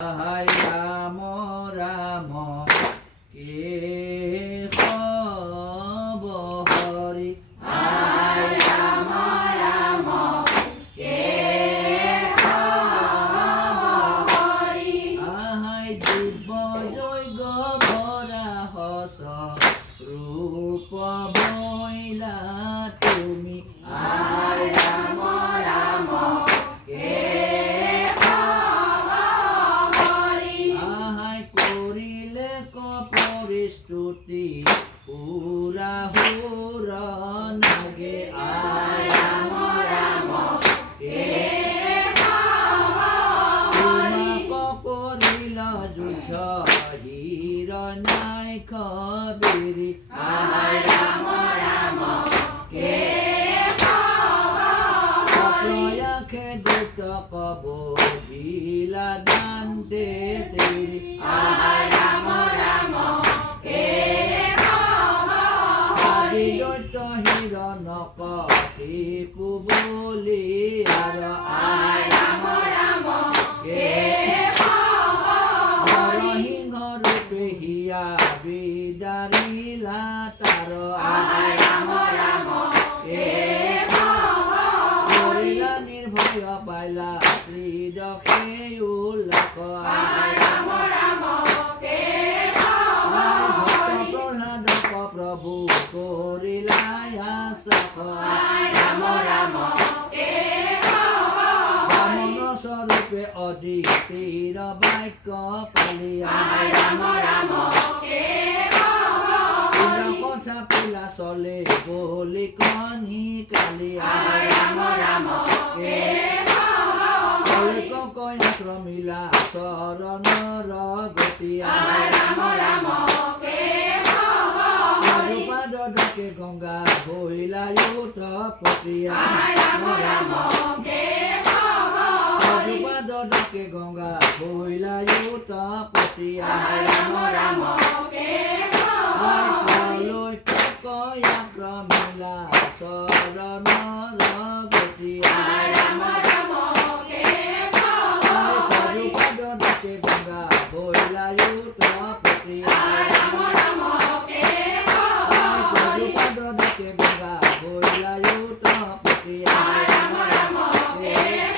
হাই রাম রাম কে কব হরি হাই রাম রাম কে কব হরি হাই দিব্য যজ্ঞ ভরা হস রূপ বইলা তুমি হাই রাম রাম কে পরিস্তুতি পুরা হুর নাগে আয় রাম রাম কে করিল যুদ্ধ হিরণ্যায় খবিরি আয় রাম রাম কে প্রয়াখে দুত কব বিলা দান্তে শ্রী আয় রাম রাম হিরণক টিপু বলি আর আয় রাম রাম কে সিংহ রূপে হিয়া বিদারিলা তার আয় রাম রাম কে করিলা নির্ভয় পাইলা শ্রীদকে উল্লাস আয় রাম রাম কে প্রভু করিলা রাম রাম কে বামন স্বরূপে অদিতির বাক্য পালিয়া রাম রাম কে কথা পিলা চলে বলি কনি কালিয়া রাম রাম কে কয়াশ্রমিলা চৰণৰ গতিয়া ৰাম ৰাম কে পাদকে গংগা বইলা উঠ প্ৰক্ৰিয়া ৰাম ৰাম কে পাদকে গংগা বইলা উঠ প্ৰক্ৰিয়া ৰাম ৰাম কে কয়াশ্ৰমিলা চৰণৰ গতিয়া ৰাম ৰাম কে গঙ্গা বইলা উঠ প্ৰক্ৰিয়া ৰাম ৰাম কে গঙ্গা বইলা উঠ প্ৰক্ৰিয়া ৰাম ৰাম কে